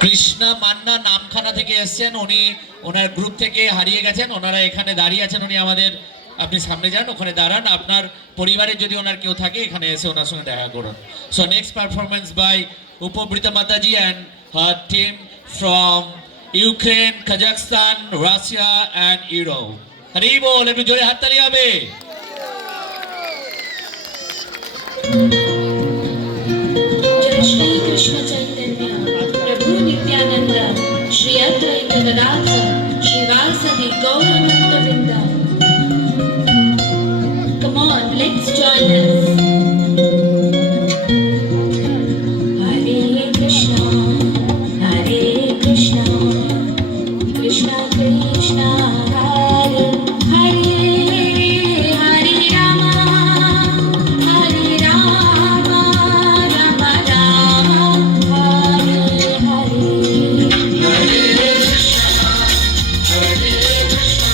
কৃষ্ণা মান্না নামখানা থেকে এসেছেন, উনি ওনার গ্রুপ থেকে হারিয়ে গেছেন, ওনারা এখানে দাঁড়িয়ে আছেন। উনি আমাদের, আপনি সামনে যান, ওখানে দাঁড়ান, আপনার পরিবারের যদি ওনার কেউ থাকে এখানে এসে ওনার সঙ্গে দেখা করুন। সো নেক্সট পারফরমেন্স বাই উপবৃতা Mataji and her team from Ukraine, Kazakhstan, Russia and Europe. Hari বল, একটু জোরে হাততালি হবে। श्री कृष्ण चैतन्य प्रभु नित्यानंद श्री अद्वैत गदाधर श्रीवासदि गौरभक्त वृंद। Come on, let's join us. Hare Krishna, Krishna Krishna, Hare Hare, Hare Rama, Hare Rama, Rama Rama, Hare Hare. Hare Krishna,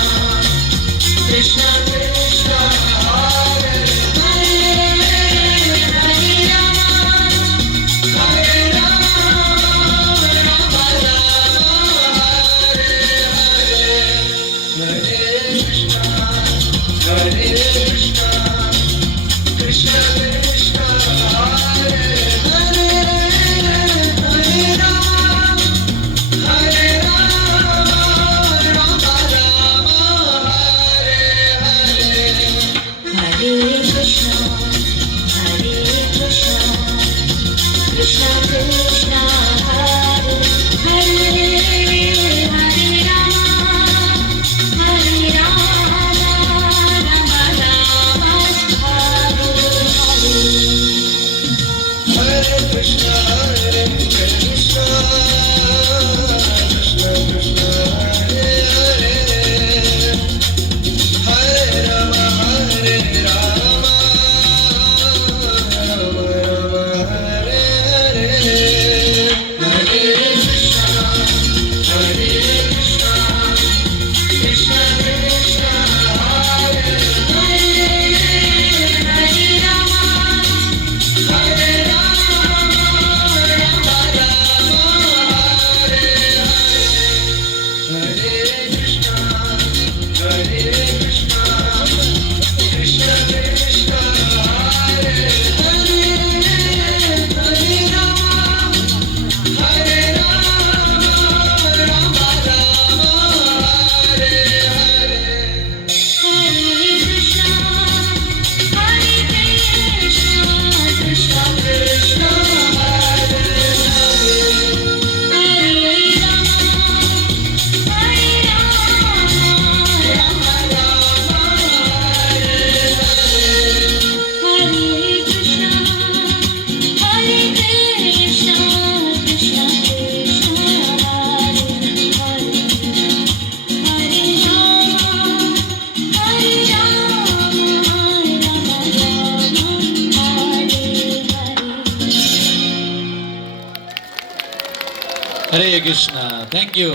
Krishna Krishna, Hare Hare, Hare Rama, Hare Rama, Rama Rama, Hare Hare. Hare Krishna, Krishna Krishna, Hare Hare, Hare Rama, Hare Rama, Rama Rama, Hare Hare. Hare Krishna, Krishna Krishna, Hare Hare, Hare Rama, Hare Rama, Rama Rama, Hare Hare. Hare Krishna, Krishna Krishna, Hare Hare, Hare Rama, Hare Rama, Rama Rama, Hare Hare. Hare Krishna, Krishna Krishna, Hare Hare, Hare Rama, Hare Rama, Rama Rama, Hare Hare. Hare Krishna, Krishna Krishna, Hare Hare, Hare Rama, Hare Rama, Rama Rama, Hare Hare. Hare Krishna, Krishna Krishna, Hare Hare, Hare Rama, Hare Rama, Rama Rama, Hare Hare. Hare Krishna, Krishna Krishna, Hare Hare, Hare Rama, Hare Rama, Rama Rama, Hare Hare. Hare Krishna, thank you.